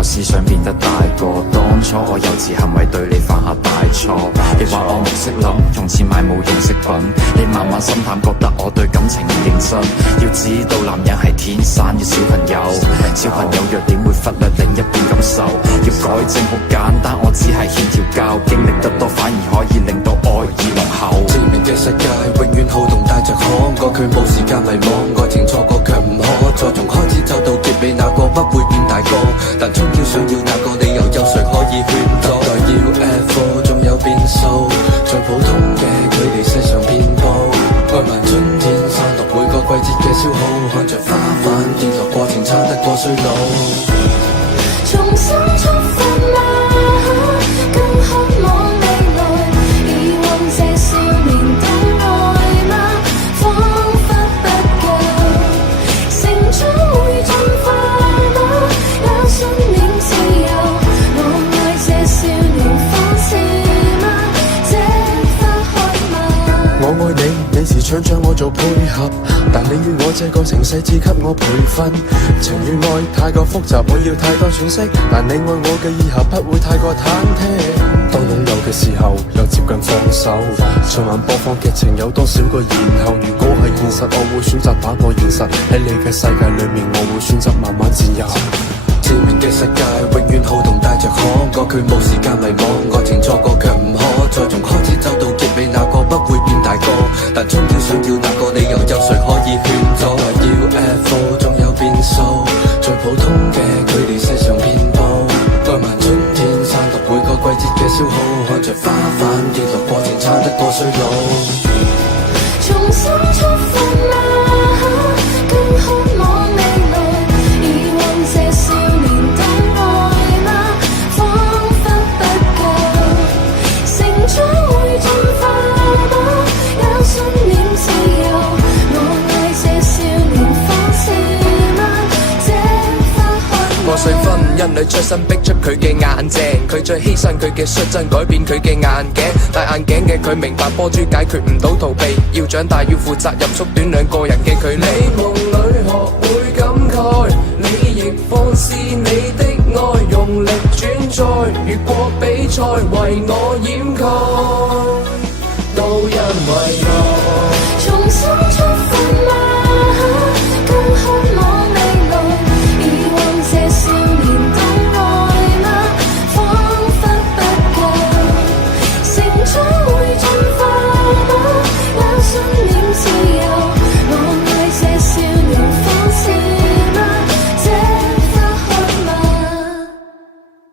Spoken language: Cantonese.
我思想變得大個。當初我幼稚行為對你犯下大錯。你話我唔識諗，用錢買冇用飾品。你慢慢心淡，覺得我對感情唔認真。要知道男人係天生嘅小朋友，小朋友弱點會忽略另一半感受。要改正好簡單，我只係欠條教，經歷得多反而可以令到愛意濃厚。致命嘅世界永遠好動帶着可過，佢冇時間迷惘，愛情錯過卻唔可再從開始走到結尾，那個不會變大個，但終究想要那個理由，有誰可以勸阻？等待 UFO 仲有變數，像普通嘅距離世上遍佈，愛漫春天散落每個季節嘅消耗，看着花瓣跌落過程差得過衰老。重新出發嗎？更渴望未來，遺忘這少年的愛嗎？彷彿不夠，成長會進化嗎？也信念自由，我愛這少年方式嗎？這花開嗎？我愛你，你時常將我做配合，但你與我這個程式只給我培訓。情與愛太過複雜，我要太多詮釋，但你愛我嘅以後不會太過忐忑。當擁有嘅時候，又接近放手。循環播放劇情有多少個然後？如果係現實，我會選擇打破現實。喺你嘅世界裏面，我會選擇慢慢佔有。致命嘅世界永遠好動帶着可過，佢冇時間迷惘，愛情錯過卻唔可再從開始走到結尾，那個不會變大個，但終要想要那個理由，有誰可以勸阻？來 UFO 仲有變數，最普通嘅距離世上遍佈，愛漫春天散落每個季節嘅消耗，看着花瓣跌落過程差得過衰老。重新出發嗎？更渴望未來，遺忘這少年的愛嗎？彷彿不夠，成長會進化嗎？也信念自由，我愛這少年方式嗎？這花開破碎婚姻裏出身逼出佢嘅眼鏡，佢再犧牲佢嘅率真，改變佢嘅眼鏡。戴眼鏡嘅佢明白波珠解決唔到逃避，要長大要負責任，縮短兩個人嘅距離。你夢裏學會感慨，你亦放肆你的愛，用力轉載，越過比賽為我掩蓋，都因為愛。